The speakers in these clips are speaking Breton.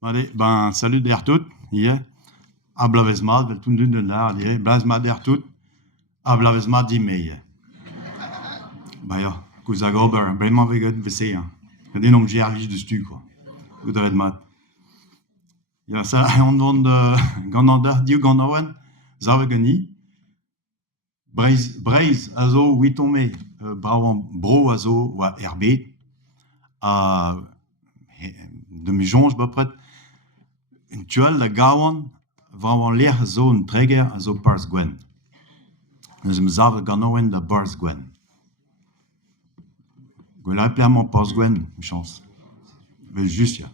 Allez, ben, salut der tout, hier. Ablavezmat, vel tun de là, hier. Blazmat der tout, ablavezmat di meie. Bah ja, kouza gober, bremañ veget vese, hein. Den om gervich de stu, quoi. Ou de mat. Ja, ça, on vond gant an der diou gant aouen, zave gani. Breiz a zo witome, braouan bro a zo oa erbet. De mi jonge, ba pret, un tuel da gaouan, vraouan lec'h a zo un treger a zo Porz Gwenn. Neus em zave gant aouen da Porz Gwenn. Gwell a plerman Porz Gwenn, chans. Vel just ya.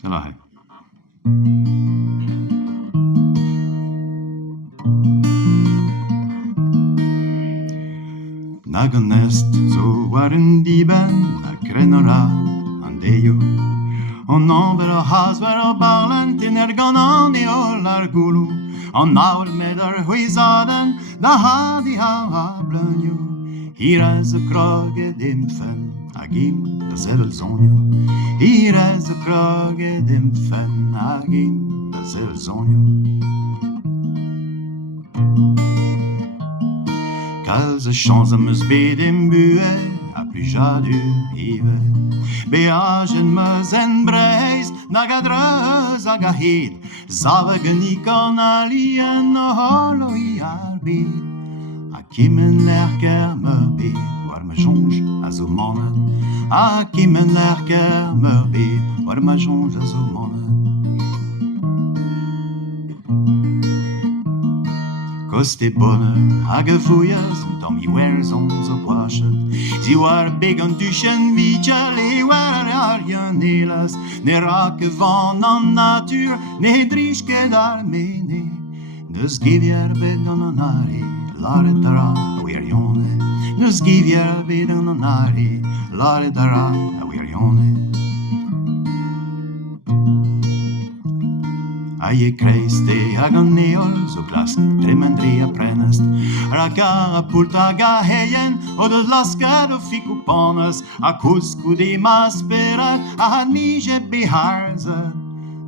C'est là, hein. Nag an est zo war un diben a krenora an deio. An anver a has war a barlent in gant an eol ar goulou. An aol med ar houizaden da hadi ha blenio. Hier ez a krage dimfen a gim da sevel zonio. Hier ez a krage dimfen a gim da sevel zonio. Kalz a chans am eus bet em buet a plujadur ive. Beagen meus en breiz nag a dreuz hag a hed. Zave genik an alien o holoi ar bet. A kimen lerker meur bet war ma jonge a zo mannen. A kimen lerker meur bet war ma jonge a zo mannen. Koste bonheur hag a fouillaz dans mi werzon zo kwachet. Zi war beg an duchen vidjal e war ar rien elas. Ne ra ke van an natur, ne drich ket ar mene. Neus gevier bet an an are, lare dara a wirjone. Neus gevier bet an an are, lare dara a wirjone. Aie kreiste hag an neol zo glask tremendri a prenest. Raka a pult hag a heien o deus lasket o fikou panas. A kouskou de masperet a nije beharzet.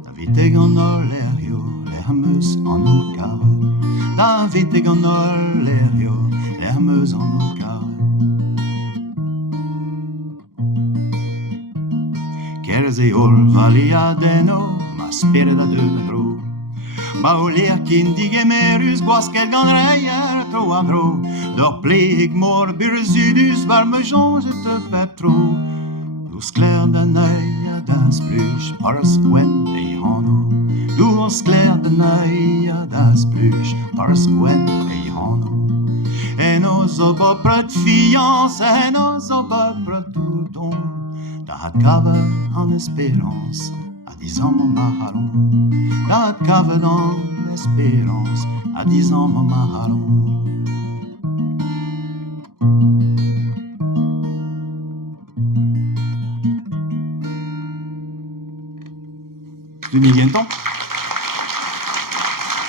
Da viteg an ol erio l'er meus an o karet. Da viteg an ol erio l'er meus an o karet. Kerz e ol vali a deno ma speret a dro. Ma o ler kin dige merus gwasket gant reier tro a dro. D'or pleg mor burzudus war me jonge te pep tro. D'ours kler da neu a das pluch Porz Gwenn e hano. D'ours kler da neu a das pluch Porz Gwenn e hano. En o zo bo pret fiance, en o zo bo pret touton. Da hat kave an espérance a 10 ans mon mahalon. Da hat kave an espérance a 10 ans mon mahalon. Tu n'y viens-t'en?